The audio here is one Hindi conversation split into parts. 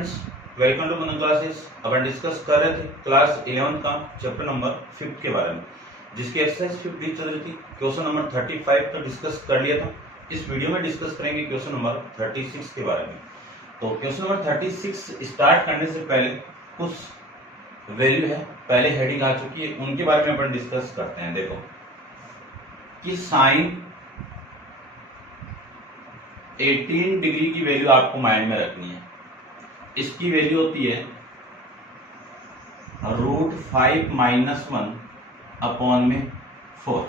Students, welcome to Manan classes. अपन डिस्कस कर रहे थे क्लास 11 का चैप्टर नंबर 5 के बारे में, जिसकी एक्सरसाइज 5 चल रही थी। क्वेश्चन नंबर 35 तो डिस्कस कर लिया था। इस वीडियो में डिस्कस करेंगे क्वेश्चन नंबर 36 के बारे में। तो क्वेश्चन नंबर 36 स्टार्ट करने से पहले कुछ वैल्यू है, पहले हेडिंग आ चुकी है, उनके बारे में अपन डिस्कस करते हैं। देखो कि साइन 18 डिग्री की वैल्यू आपको माइंड में रखनी है। इसकी वैल्यू होती है √5 - 1 अपॉन में 4,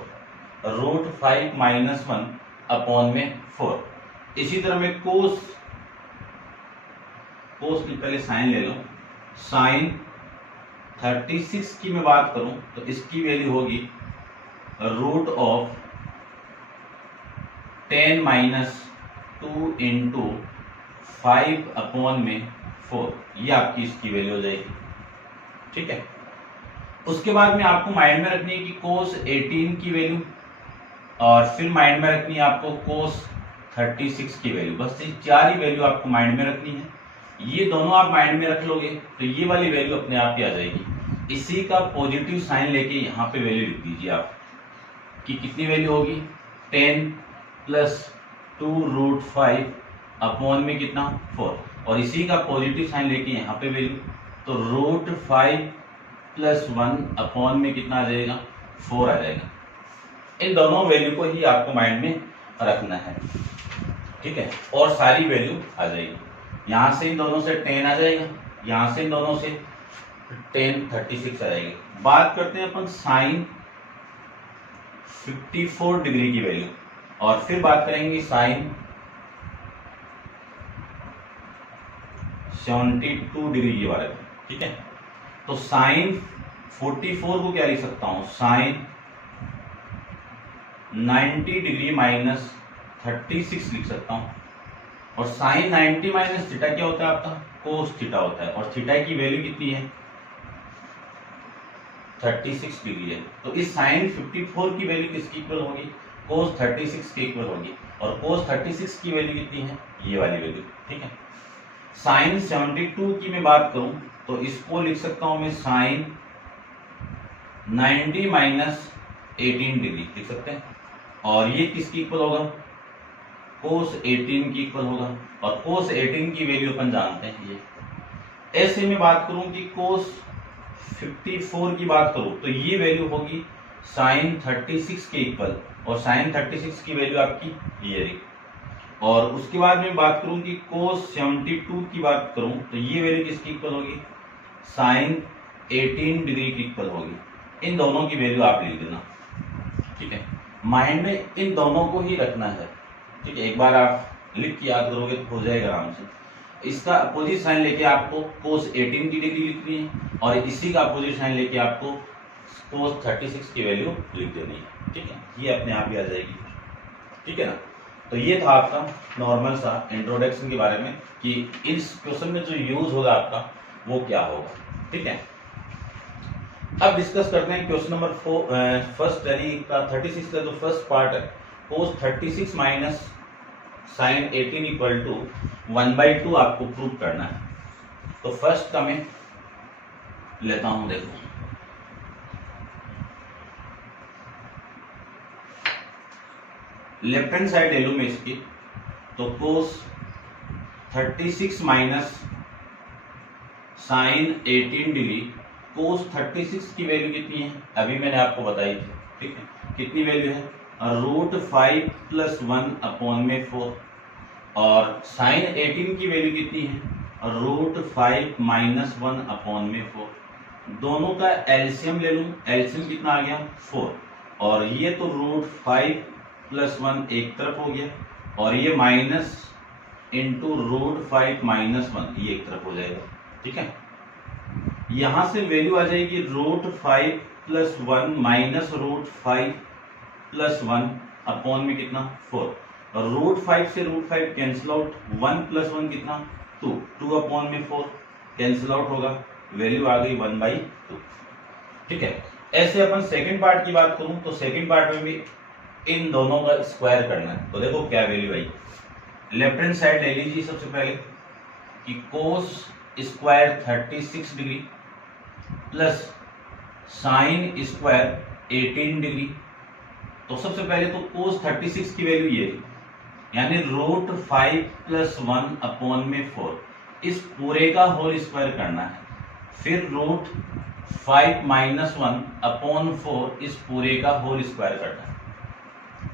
√5 - 1 अपॉन में 4। इसी तरह में कोस की पहले साइन ले लो। साइन 36 की मैं बात करूं तो इसकी वैल्यू होगी √10 - 2 × 5 अपॉन में 4। ये आपकी इसकी वैल्यू हो जाएगी। ठीक है। उसके बाद में आपको माइंड में रखनी है कि कोस 18 की वैल्यू, और फिर माइंड में रखनी है आपको कोस 36 की वैल्यू। बस ये चार ही वैल्यू आपको माइंड में रखनी है। ये दोनों आप माइंड में रख लोगे तो ये वाली वैल्यू अपने आप ही आ जाएगी। इसी का पॉजिटिव साइन लेके यहाँ पे वैल्यू लिख दीजिए आप कि कितनी वैल्यू होगी 10 + 2√5 अपॉन में कितना 4, और इसी का पॉजिटिव साइन लेके यहाँ पे वैल्यू, तो √5 + 1 अपॉन में कितना आ जाएगा 4 आ जाएगा। इन दोनों वैल्यू को ही आपको माइंड में रखना है। ठीक है। और सारी वैल्यू आ जाएगी। यहाँ से इन दोनों से 10 आ जाएगा, यहाँ से इन दोनों से 10 36 आ जाएगी। बात करते हैं अपन साइन 54 डिग्री की वैल्यू, और फिर बात करेंगे साइन 72 डिग्री के बारे में। ठीक है। तो साइन 44 को क्या लिख सकता हूं, साइन 90 डिग्री - 36 लिख सकता हूं। और साइन 90 - थीटा क्या होता है आपका, कोस थीटा होता है, और थीटा की वैल्यू कितनी है 36 डिग्री है। तो इस साइन 54 की वैल्यू किसकी इक्वल होगी, कोस 36 के इक्वल होगी। और कोस 36 की वैल्यू कितनी है, ये वाली वैल्यू। ठीक है। साइन 72 की मैं बात करूं तो इसको लिख सकता हूं मैं साइन 90 - 18 डिग्री लिख सकते हैं। और ये किसकी इक्वल होगा, कोस 18 की इक्वल होगा। और कोस 18 की वैल्यू अपन जानते हैं ये। ऐसे में बात करूं कि कोस 54 की बात करूं तो ये वैल्यू होगी साइन 36 के इक्वल, और साइन 36 की वैल्यू आपकी ये रही। और उसके बाद में बात करूं कि कोस 72 की बात करूं तो ये वैल्यू किसकी इक्वल होगी, साइन 18 डिग्री की इक्वल होगी। इन दोनों की वैल्यू आप लिख देना। ठीक है। माइंड में इन दोनों को ही रखना है। ठीक है। एक बार आप लिख के याद करोगे तो हो जाएगा आराम से। इसका अपोजिट साइन लेके आपको कोस 18 की डिग्री लिखनी है, और इसी का अपोजिट साइन लेके आपको कोस 36 की वैल्यू लिख देनी है। ठीक है। ये अपने आप ही आ जाएगी। ठीक है ना। तो ये था आपका नॉर्मल सा इंट्रोडक्शन के बारे में कि इस क्वेश्चन में जो यूज होगा आपका वो क्या होगा। ठीक है। अब डिस्कस करते हैं क्वेश्चन नंबर फर्स्ट, यानी का 36 का जो फर्स्ट पार्ट है, कोस 36 माइनस साइन 18 इक्वल टू 1/2 आपको प्रूव करना है। तो फर्स्ट का मैं लेता हूं, देखो लेफ्ट हैंड साइड ले लूं मैं इसकी। तो कोस 36 माइनस साइन 18 डिग्री, कोस 36 की वैल्यू कितनी है अभी मैंने आपको बताई थी। ठीक है। कितनी वैल्यू है, √5 + 1 अपॉन में 4। और साइन 18 की वैल्यू कितनी है, √5 - 1 अपॉन में 4। दोनों का एलसीएम ले लूं, एलसीएम कितना आ गया 4। और ये तो √5 + 1 एक तरफ हो गया, और ये माइनस इंटू √5 - 1 ये एक तरफ हो जाएगा। ठीक है। यहां से वैल्यू आ जाएगी √5 + 1 माइनस √5 + 1 अपॉन में कितना 4। और √5 से √5 कैंसिल आउट, 1 + 1 कितना 2, 2 अपॉन में 4 कैंसिल आउट होगा, वैल्यू आ गई 1/2। ठीक है। ऐसे अपन सेकंड पार्ट की बात करूं तो सेकंड पार्ट में भी इन दोनों का स्क्वायर करना है। तो देखो क्या वैल्यू आई, लेफ्ट हैंड साइड ले लीजिए सबसे पहले कि cos square 36 degree plus sine square 18 degree. तो सबसे पहले तो कोस 36 की वैल्यू ये यानी √5 + 1 अपॉन में 4, इस पूरे का होल स्क्वायर करना है। फिर √5 - 1 अपॉन 4 इस पूरे का होल स्क्वायर करना है।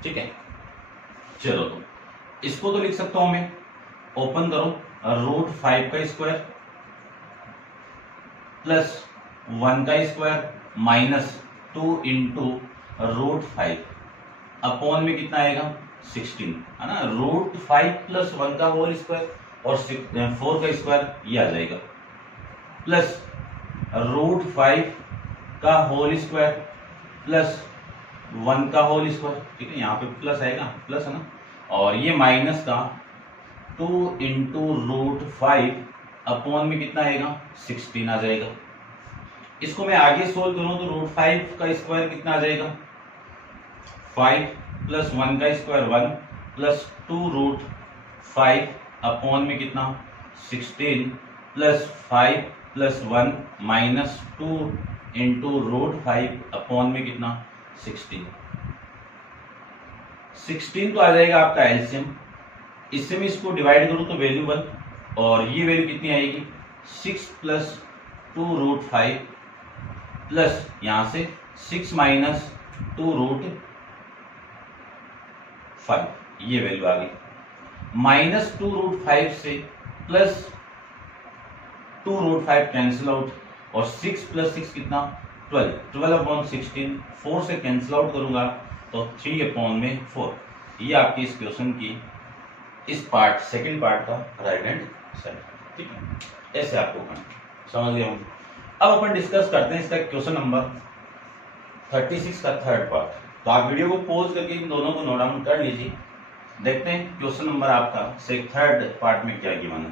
ठीक है, चलो तो इसको तो लिख सकता हूं मैं, ओपन करो, √5 का स्क्वायर प्लस 1 का स्क्वायर माइनस 2 इंटू √5 अपॉन में कितना आएगा 16, है ना। √5 + 1 का होल स्क्वायर और 4 का स्क्वायर ये आ जाएगा, प्लस √5 का होल स्क्वायर प्लस 1 का होल स्क्वायर। ठीक है, यहाँ पे प्लस आएगा, प्लस है ना, और ये माइनस का 2 इंटू √5 अपॉन में कितना आएगा 16 आ जाएगा। इसको मैं आगे सोल्व करूं तो √5 का स्क्वायर कितना आ जाएगा 5 प्लस 1 का स्क्वायर 1 प्लस 2√5 अपॉन में कितना 16 plus 5 plus 1 minus 2 into √5 upon में कितना 16 तो आ जाएगा आपका एलसीएम। इससे मैं इसको डिवाइड करूं तो वैल्यू 1, और ये वैल्यू कितनी आएगी 6 प्लस 2√5 प्लस यहां से 6 माइनस 2√5, ये वैल्यू आ गई, माइनस 2√5 से प्लस 2√5 कैंसिल आउट, और 6 प्लस 6 कितना 12/16, 4 से कैंसिल आउट करूंगा तो 3/4। ये आपकी इस क्वेश्चन की इस पार्ट सेकंड पार्ट का राइट हैंड साइड। ठीक है, ऐसे आपको करना, समझ गए हम। अब अपन डिस्कस करते हैं इसका क्वेश्चन नंबर 36 का थर्ड पार्ट। तो आप वीडियो को पॉज करके इन दोनों को नोट डाउन कर लीजिए। देखते हैं क्वेश्चन नंबर आपका से थर्ड पार्ट में क्या गिवन है।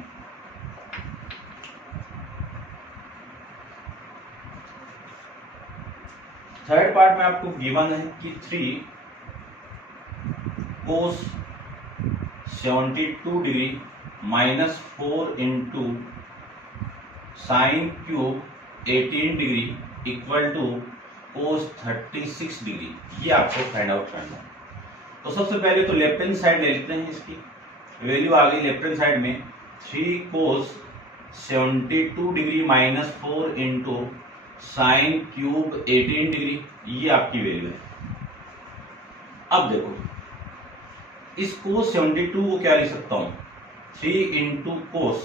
थर्ड पार्ट में आपको गिवन है कि 3 cos 72 degree minus 4 into sine cube 18 degree equal to cos 36 degree, ये आपको फाइंड आउट करना है। तो सबसे पहले तो लेफ्ट हैंड साइड ले लेते हैं, इसकी वैल्यू आ गई लेफ्ट हैंड साइड में 3 cos 72 degree minus 4 into sine cube 18 degree, ये आपकी वैल्यू है। अब देखो इस cos 72 को क्या लिख सकता हूं 3 into cos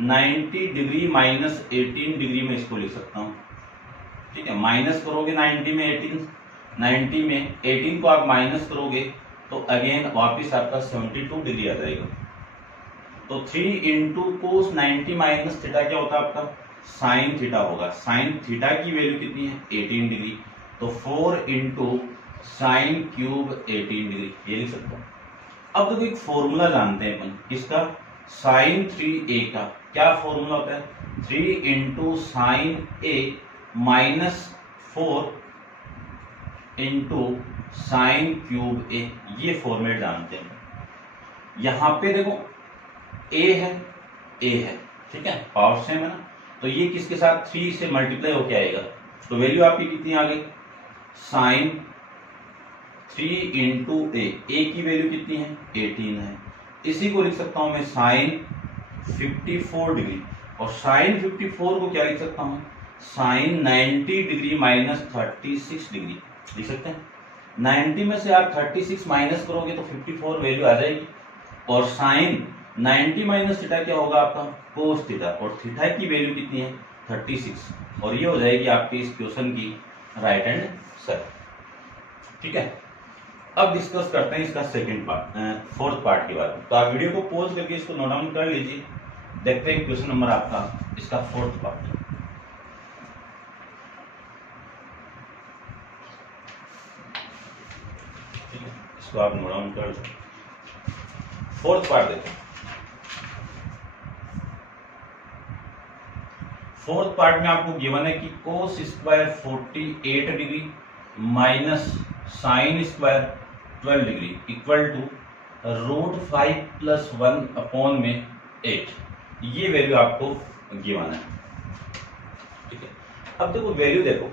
90 degree minus 18 degree में इसको लिख सकता हूं। ठीक है, माइनस करोगे 90 में 18 को आप माइनस करोगे तो अगेन वापिस आपका 72 डिग्री आ जाएगा। तो 3 इंटू कोस 90 माइनस थीटा क्या होता है आपका साइन थीटा होगा। साइन थीटा की वैल्यू कितनी है 18 डिग्री, तो 4 इंटू साइन क्यूब 18 डिग्री, ये लिख सकता हूं। अब देखो एक फॉर्मूला जानते हैं अपन किसका, साइन 3a का क्या फॉर्मूला होता है 3 into sine a minus 4 into sine cube a, ये फॉर्मेट जानते हैं। यहां पे देखो a है, ठीक है, पावर सेम है ना, तो ये किसके साथ 3 से मल्टीप्लाई होके आएगा, तो वैल्यू आपकी कितनी आ गई साइन 3 इंटू a की वैल्यू कितनी है 18 है। इसी को लिख सकता हूं मैं साइन 54 डिग्री, और साइन 54 को क्या लिख सकता हूं साइन 90 डिग्री माइनस 36 डिग्री लिख सकते हैं। 90 में से आप 36 माइनस करोगे तो 54 वैल्यू आ जाएगी, और साइन 90 माइनस थीटा क्या होगा आपका कोस थीटा, और थीटा की वैल्यू कितनी है 36, और ये हो जाएगी आपके इस क्वेश्चन की राइट हैंड साइड। ठीक है, अब डिस्कस करते हैं इसका सेकंड पार्ट फोर्थ पार्ट के बारे में। तो आप वीडियो को पॉज करके इसको नोट डाउन कर लीजिए। देखते हैं क्वेश्चन नंबर आपका इसका फोर्थ पार्ट। इसको आप नोट डाउन कर लो। फोर्थ पार्ट देखो, फोर्थ पार्ट में आपको गिवन है कि cos square 48 degree minus sine square 12 degree equal to √5 + 1 upon में 8। ये वैल्यू आपको गिवन है, ठीक है। अब देखो वैल्यू देखो,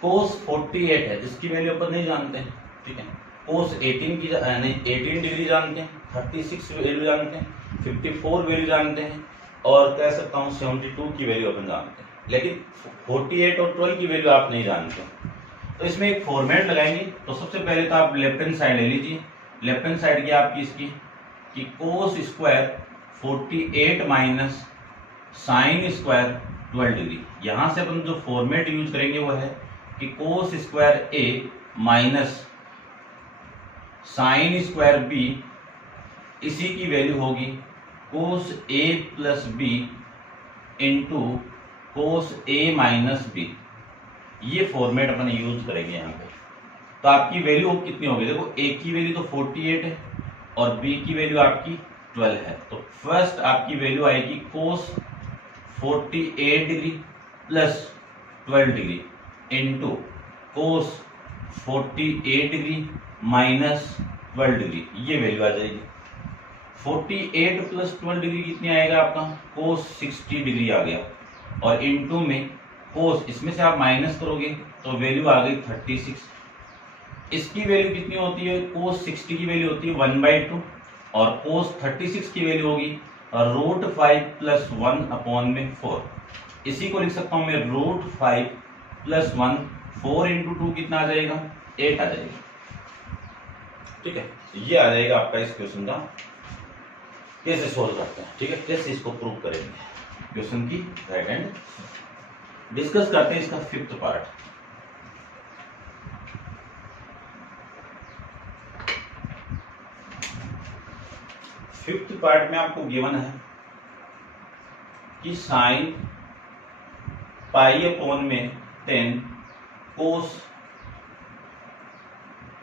cos 48 है, इसकी वैल्यू अपन नहीं जानते हैं, ठीक है। cos 18 की नहीं 18 डिग्री जानते हैं, 36 वैल्यू जानते हैं, 54 वैल्यू जानते हैं, और कह सकता हूँ 72 की वैल्यू अपन जानते हैं, लेकिन 48 और 12 की वैल्यू आप नहीं जानते। तो इसमें एक फॉर्मेट लगाएंगे। तो सबसे पहले तो आप लेफ्ट हैंड साइड ले लीजिए। लेफ्ट हैंड साइड की आपकी इसकी कि cos square 48 minus sine square 12 degree. यहां से अपन जो फॉर्मेट यूज करेंगे वो है कि cos square A minus sine square B, इसी की वैल्यू होगी कोस ए प्लस बी इंटू कोस ए माइनस बी। ये फॉर्मेट अपन यूज करेंगे यहाँ पे। तो आपकी वैल्यू कितनी होगी, देखो ए की वैल्यू तो 48 है और बी की वैल्यू आपकी 12 है। तो फर्स्ट आपकी वैल्यू आएगी कोस 48 degree plus 12 degree into cos 48 degree minus 12 degree, ये वैल्यू आ जाएगी। 48 प्लस 12 डिग्री कितनी आएगा आपका, कोस 60 डिग्री आ गया, और इंटू में कोस, इसमें से आप माइनस करोगे तो वैल्यू आ गई 36। इसकी वैल्यू कितनी होती है, कोस 60 की वैल्यू होती है 1/2, और कोस 36 की वैल्यू होगी √5 प्लस 1 अपॉन में 4। इसी को लिख सकता हूं मैं √5 प्लस 1, 4 इंटू 2 कितना आ जाएगा, 8 आ जाएगा, ठीक है। ये आ जाएगा आपका इस क्वेश्चन का कैसे सोल्व करते हैं, ठीक है, कैसे इसको प्रूव करेंगे क्वेश्चन की राइट हैंड। डिस्कस करते हैं इसका फिफ्थ पार्ट। फिफ्थ पार्ट में आपको गिवन है कि साइन पाई अपॉन में 10 कोस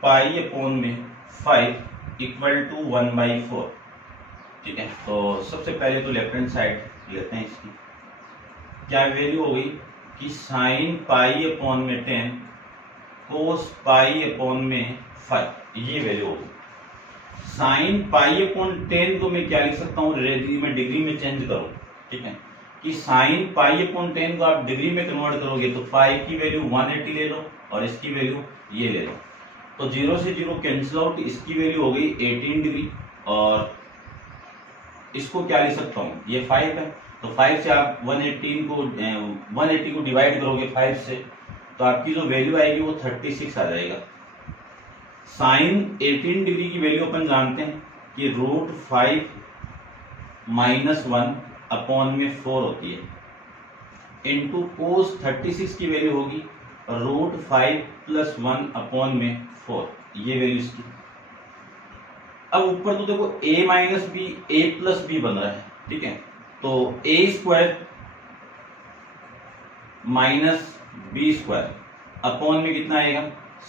पाई अपॉन में 5 इक्वल टू 1/4, ठीक है। तो सबसे पहले तो लेफ्ट हैंड साइड लेते हैं इसकी। क्या वैल्यू हो गई कि साइन पाई अपॉन में 10 कोस पाई अपॉन में 5, ये वैल्यू होगी। साइन पाई अपॉन 10 को मैं क्या लिख सकता हूँ, मैं डिग्री में चेंज करूँ, ठीक है, कि साइन पाई अपॉन 10 को आप डिग्री में कन्वर्ट करोगे तो पाई की वैल्यू 180 ले लो और इसकी वैल्यू ये ले लो। तो 0 से 0 कैंसिल आउट, इसकी वैल्यू हो गई 18 डिग्री, और इसको क्या लिख सकता हूँ, ये 5 है, तो 5 से आप 180 को डिवाइड करोगे 5 से, तो आपकी जो वैल्यू आएगी वो 36 आ जाएगा। साइन 18 डिग्री की वैल्यू अपन जानते हैं कि √5 माइनस 1 अपॉन में 4 होती है, इंटू कोस 36 की वैल्यू होगी √5 प्लस 1 अपॉन में 4, ये वैल्यू इसकी। अब ऊपर तो देखो a minus B a plus B बन रहा है, ठीक है, तो a square minus B square upon में कितना आएगा,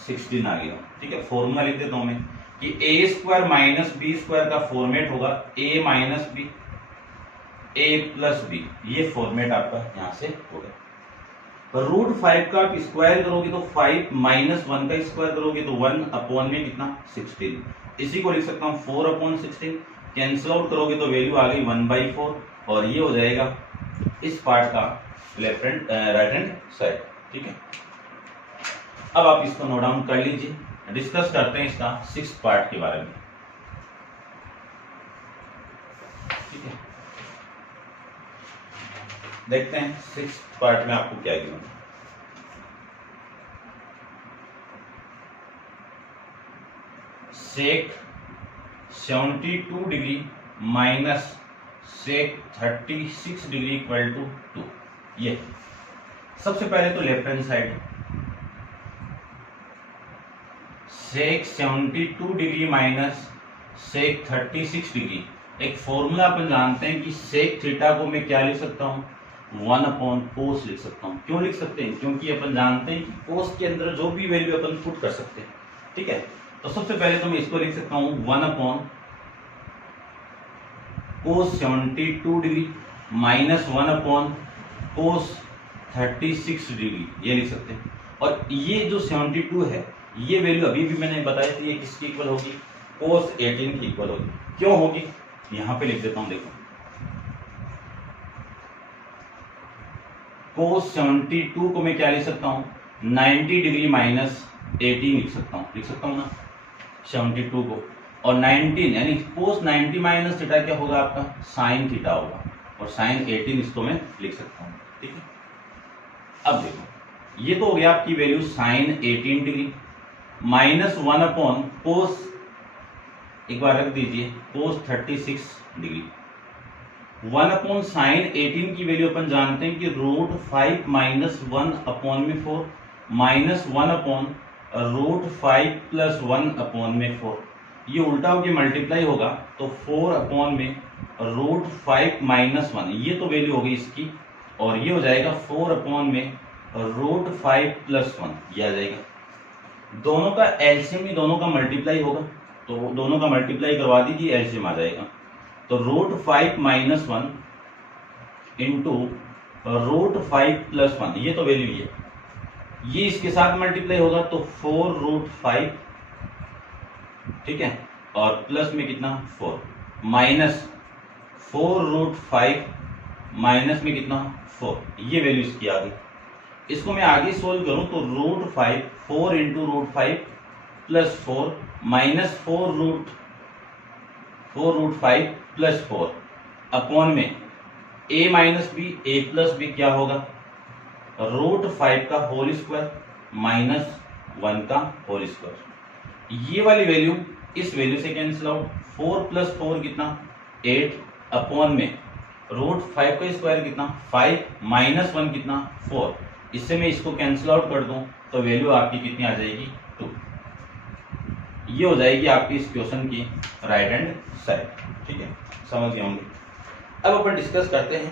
16 आ गया, ठीक है। फॉर्मूला लिख देता हूं मैं कि a square minus B square का फॉर्मेट होगा a minus B a plus B, ये फॉर्मेट आपका यहां से होगा। √5 का आप स्क्वायर करोगे तो 5 माइनस 1 का स्क्वायर करोगे तो 1 अपॉन में कितना, 16। इसी को लिख सकता हूँ 4 अपॉन 16, कैंसिल आउट करोगे तो वैल्यू आ गई 1/4, और ये हो जाएगा इस पार्ट का left hand right hand side, ठीक है। अब आप इसको नोट डाउन कर लीजिए। डिस्कस करते हैं इसका 6th पार्ट के बारे में, ठीक है। देखते हैं 6th पार्ट में आपको क्या गिवन है। Sec 72 degree minus sec 36 degree equal to 2। ये सबसे पहले तो left hand side sec 72 degree minus sec 36 degree. एक फॉर्मूला अपन जानते हैं कि सेक थीटा को मैं क्या लिख सकता हूँ, 1 अपॉन कोस लिख सकता हूँ। क्यों लिख सकते हैं, क्योंकि अपन जानते हैं कि कोस के अंदर जो भी वैल्यू अपन पुट कर सकते हैं, ठीक है। तो सबसे पहले तो मैं इसको लिख सकता हूँ 1 अपॉन कोस 72 डिग्री माइनस 1 अपॉन कोस 36 डिग्री, ये लिख सकते हैं। और ये जो 72 है, ये वैल्यू अभी भी मैंने बताई थी, ये किसकी इक्वल होगी, कोस 18 की इक्वल होगी। क्यों होगी, यहाँ पे लिख देता हूँ, देखो कोस 72 को मैं क्या लिख सकता हूँ, 90 डिग्री माइनस 18 लिख सकता हूँ ना 72 को, और 19 यानी कोस 90 माइनस थीटा क्या होगा आपका, साइन थीटा होगा, और साइन 18 इसको मैं लिख सकता हूँ। ठीक है, अब देखो ये तो हो गया आपकी value sine 18 degree minus 1 upon cos, एक बार रख दीजिए, कोस 36 डिग्री। 1 अपॉन साइन 18 की वैल्यू अपन जानते हैं कि रूट 5 माइनस 1 अपॉन में 4 minus 1 upon root 5 plus 1 upon में 4, ये उल्टा होकर मल्टीप्लाई होगा तो 4 अपॉन में रूट 5 माइनस 1, ये तो वैल्यू होगी इसकी, और ये हो जाएगा 4 अपॉन में रूट 5 प्लस 1, ये आ जाएगा। दोनों का एलसीएम ही दोनों का मल्टीप्लाई होगा, तो दोनों का मल्टीप्लाई करवा दीजिए, एलसीएम आ जाएगा। तो root 5 minus 1 into root 5 plus 1, ये तो वैल्यू है, ये इसके साथ मल्टीप्लाई होगा तो 4 रूट 5, ठीक है, और प्लस में कितना 4 माइनस 4 रूट 5 माइनस में कितना 4, ये वैल्यू इसकी आ गई। इसको मैं आगे सोल्व करूं तो root 5 4 into root 5 plus 4 minus 4 root 5 plus 4 upon में a minus B A plus B क्या होगा, रूट 5 का होल स्क्वायर माइनस 1 का होल स्क्वायर। ये वाली वैल्यू इस वैल्यू से कैंसिल आउट, 4 प्लस 4 कितना 8 अपॉन में रूट 5 का स्क्वायर कितना 5 माइनस 1 कितना 4, इससे मैं इसको कैंसिल आउट कर दूं तो वैल्यू आपकी कितनी आ जाएगी 2, ये हो जाएगी आपकी इस क्वेश्चन की राइट हैंड साइड। ठीक है, समझ गए होंगे। अब अपन डिस्कस करते हैं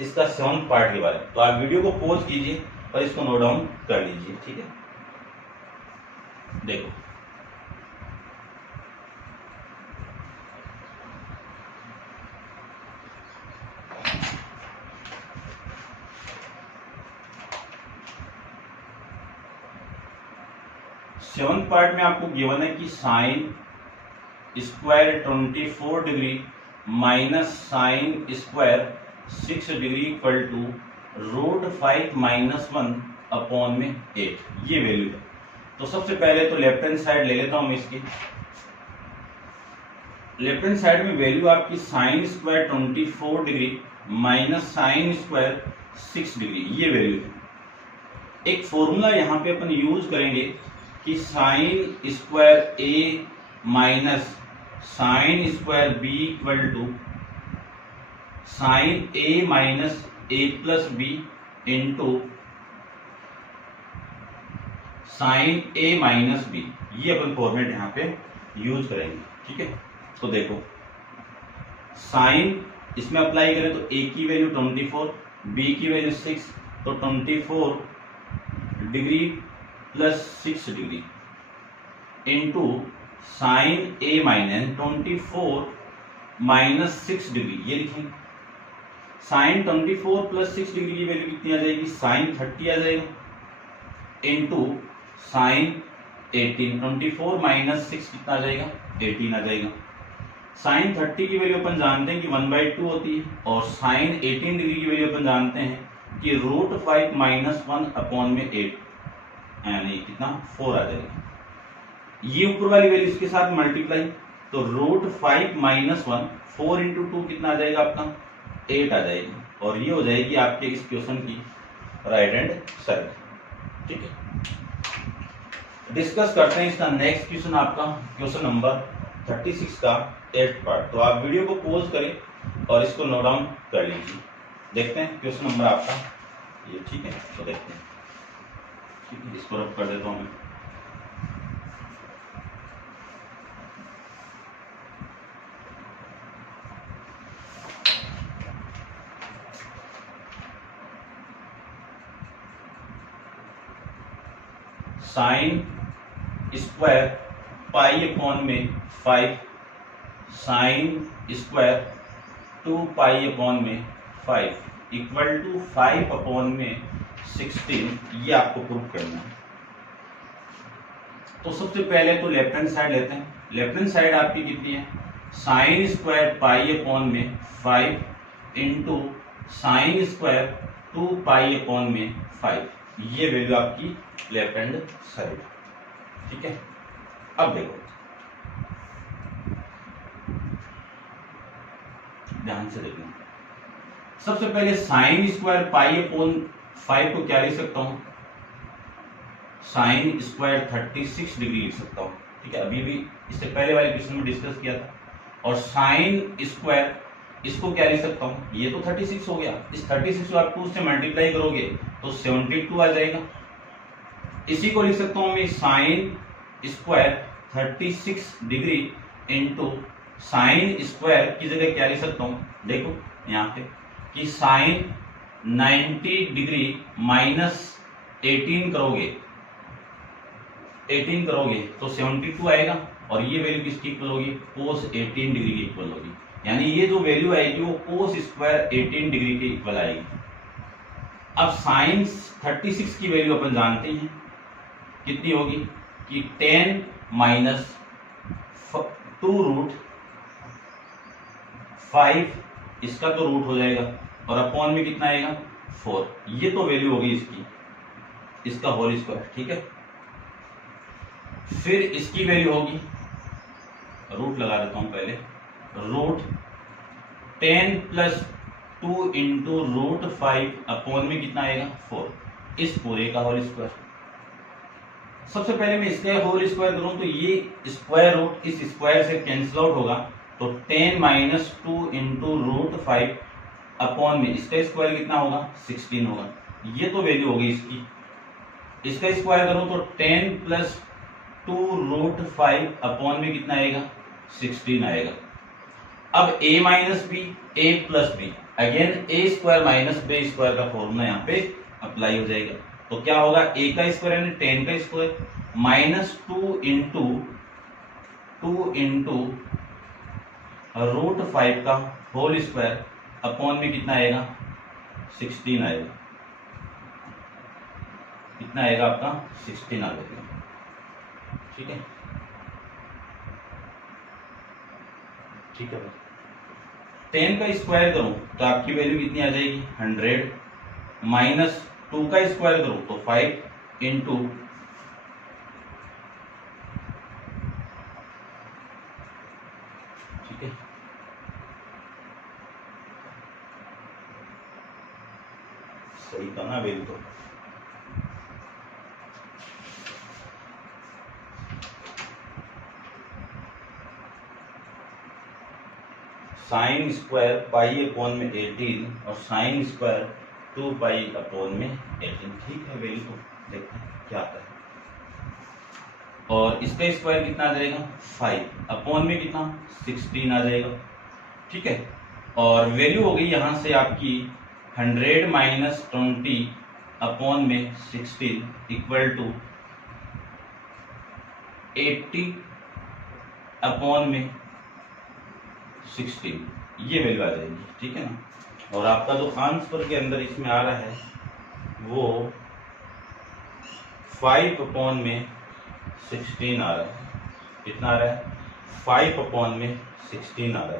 इसका 7th पार्ट के बारे में, तो आप वीडियो को पॉज कीजिए और इसको नोट डाउन कर लीजिए। ठीक है, देखो सेवंथ पार्ट में आपको गिवन है कि sine square 24 degree minus sine square 6 degree equal to root 5 minus 1 upon में 8, ये वैल्यू है। तो सबसे पहले तो लेफ्ट हैंड साइड ले लेता हूं मैं इसकी। लेफ्ट हैंड साइड में वैल्यू आपकी sine square 24 degree minus sine square 6 degree, ये वैल्यू है। एक फॉर्मूला यहां पे अपन यूज करेंगे कि sine square A minus sine square B equal to sine A minus A plus B into sine A minus B, ये अपन फॉर्मेट यहां पे यूज करेंगे। ठीक है, तो देखो साइन इसमें अप्लाई करें तो ए की वैल्यू 24, बी की वैल्यू 6, तो 24 degree plus 6 degree into sine A minus 24 minus 6 degree, ये लिखेंगे। साइन 24 प्लस 6 डिग्री की वैल्यू कितनी आ जाएगी, साइन 30 आ जाएगा इंटू साइन 18, 24 माइनस 6 कितना आ जाएगा 18 आ जाएगा। साइन 30 की वैल्यू अपन जानते हैं कि 1/2 होती है, और साइन 18 डिग्री की वैल्यू अपन जानते हैं कि रूट 5 माइनस 1 अपॉन में 8, यानी कितना 4 आ जाएगा। ये ऊपर वाली वैल्यू इसके साथ मल्टीप्लाई, तो रूट 5 माइनस 1 4 इंटू 2 कितना आ जाएगा आपका 8 आ जाएगा, और ये हो जाएगी आपके इस क्वेश्चन की राइट हैंड साइड। ठीक है, डिस्कस करते हैं इसका नेक्स्ट क्वेश्चन, आपका क्वेश्चन नंबर 36 का 8th पार्ट। तो आप वीडियो को पॉज करें और इसको नोट डाउन कर लीजिए। देखते हैं क्वेश्चन नंबर आपका ये। ठीक है, तो देखते हैं। ठीक है, इसको रब कर देता हूं मैं। साइन स्क्वायर पाई अपॉन में 5 साइन स्क्वायर 2 पाई अपॉन में 5 इक्वल टू 5 अपॉन में 16, ये आपको प्रूफ करना है। तो सबसे पहले तो लेफ्ट हैंड साइड लेते हैं। लेफ्ट हैंड साइड आपकी कितनी है, साइन स्क्वायर पाई अपॉन में 5 into sine square 2 pi upon में 5, ये वैल्यू आपकी लेफ्ट हैंड साइड। ठीक है, अब देखो ध्यान से देखना। सबसे पहले साइन स्क्वायर पाई अपॉन 5 को क्या लिख सकता हूं, साइन स्क्वायर 36 डिग्री लिख सकता हूं। ठीक है, अभी भी इससे पहले वाले क्वेश्चन में डिस्कस किया था। और साइन स्क्वायर इसको क्या लिख सकता हूं, ये तो 36 हो गया, इस 36 को आप 2 से मल्टीप्लाई करोगे तो 72 आ जाएगा। इसी को लिख सकता हूं मैं sine square 36 degree into sine square की जगह क्या लिख सकता हूं, देखो यहाँ पे कि साइन 90 डिग्री माइनस 18 करोगे तो 72 आएगा, और ये वैल्यू किसकी इक्वल होगी, कोस 18 डिग्री की इक्वल होगी। यानी ये जो वैल्यू आएगी वो कोस स्क्वायर 18 डिग्री के इक्वल आएगी। अब साइन 36 की वैल्यू अपन जानते हैं कितनी होगी कि 10 माइनस 2 रूट 5, इसका तो रूट हो जाएगा, और अपॉन में कितना आएगा 4, ये तो वैल्यू होगी इसकी, इसका होल स्क्वायर। ठीक है, फिर इसकी वैल्यू होगी, रूट लगा देता हूं पहले, root 10 plus 2 into root 5 upon में कितना आएगा 4, इस पूरे का होल स्क्वायर। सबसे पहले मैं इसका होल स्क्वायर करूं तो ये स्क्वायर रूट इस स्क्वायर से कैंसिल आउट होगा, तो 10 माइनस 2 इंटू रूट 5 अपॉन में इसका स्क्वायर कितना होगा 16 होगा, ये तो वैल्यू होगी इसकी। इसका स्क्वायर करूं तो 10 प्लस 2 रूट 5 अपॉन में कितना आएगा 16 आएगा। अब a minus B A plus B, again A square minus B square का फॉर्मूला यहाँ पे अप्लाई हो जाएगा। तो क्या होगा, a का स्क्वायर यानी 10 का स्क्वायर माइनस 2 इंटू रूट 5 का होल स्क्वायर अपॉन में कितना आएगा 16 आएगा, कितना आएगा आपका 16 आ जाएगा। ठीक है, ठीक है भाई, 10 का स्क्वायर करूं तो आपकी वैल्यू कितनी आ जाएगी 100, माइनस 2 का स्क्वायर करूं तो 5 इंटू ठीक है, सही था ना वैल्यू तो। साइन स्क्वायर पाई अपॉन में 18 और साइन स्क्वायर 2 पाई अपॉन में 18। ठीक है, वैल्यू को देखते हैं क्या आता है। और इसका स्क्वायर कितना आ जाएगा 5 अपॉन में कितना 16 आ जाएगा। ठीक है, और वैल्यू हो गई यहां से आपकी 100 माइनस 20 अपॉन में 16 इक्वल टू 80 अपॉन में 16, ये वैल्यू आ जाएगी। ठीक है ना, और आपका जो आंसर के अंदर इसमें आ रहा है वो 5 अपॉन में 16 आ रहा है। कितना आ रहा है 5 अपॉन में 16 आ रहा है।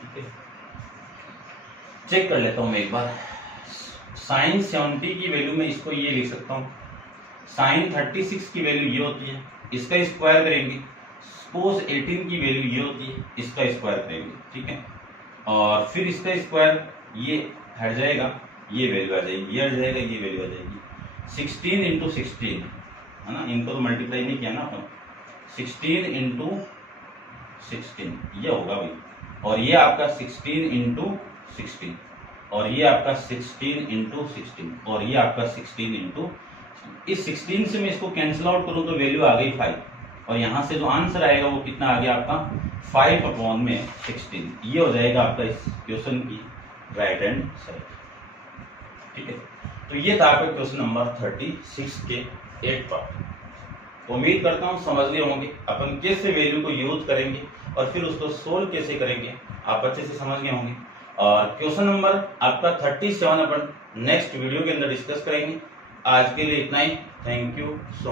ठीक है, चेक कर लेता हूं मैं एक बार। साइन 70 की वैल्यू में इसको ये लिख सकता हूं, साइन 36 की वैल्यू ये होती है, इसका स्क्वायर करेंगे, कोस 18 की वैल्यू ये होती है, इसका स्क्वायर करेंगे। ठीक है, और फिर इसका स्क्वायर ये हट जाएगा, ये वैल्यू आ जाएगी, ये हट जाएगा, ये वैल्यू आ जाएगी। 16 इंटू 16 है ना, इनको तो मल्टीप्लाई नहीं किया ना अपन, 16 इंटू 16 ये होगा भाई, और ये आपका 16 इंटू 16, और ये आपका 16 इंटू 16, और ये आपका 16 इंटू, इस 16 से मैं इसको कैंसिल आउट करूं तो वैल्यू आ गई 5, और यहां से जो आंसर आएगा वो कितना आ गया आपका 5 अपॉन में 16, ये हो जाएगा आपका इस क्वेश्चन की राइट हैंड साइड। ठीक है, तो ये था आपका क्वेश्चन नंबर 36 के 8 पार्ट। उम्मीद करता हूं समझ गए होंगे अपन कैसे वैल्यू को यूज करेंगे और फिर उसको सोल्व कैसे करेंगे, आप अच्छे से समझ गए होंगे। और क्वेश्चन नंबर आपका 37 अपन नेक्स्ट वीडियो के अंदर डिस्कस करेंगे। आज के लिए इतना ही, थैंक यू सो